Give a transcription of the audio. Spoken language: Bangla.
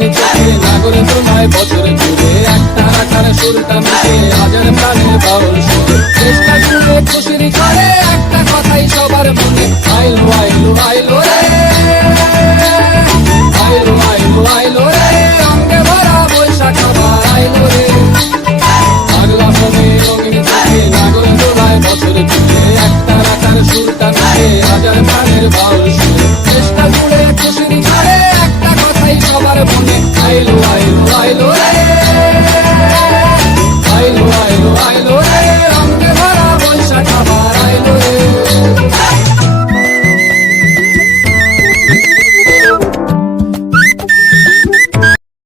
রঙিন চোখে নাগর তোমায় বছর জুড়ে একটা রাখার সুরটা মিশে হাজার প্রাণের বাউল সুরে চেষ্টা জুড়ে খুশির করে একটা কথাই সবার মনে আইলো আইলো আইলো রে আইলো আইলো আইলো রে রঙে ভরা বৈশাখ আবার আইলো রে পাগলা মনে রঙিন চোখে নাগর তোমায় বছর জুড়ে একটা রাখার সুরটা মিশে হাজার প্রাণের বাউল সুরে চেষ্টা জুড়ে খুশির করে একটা কথাই সবার মনে আইলো আইলো আইলো রে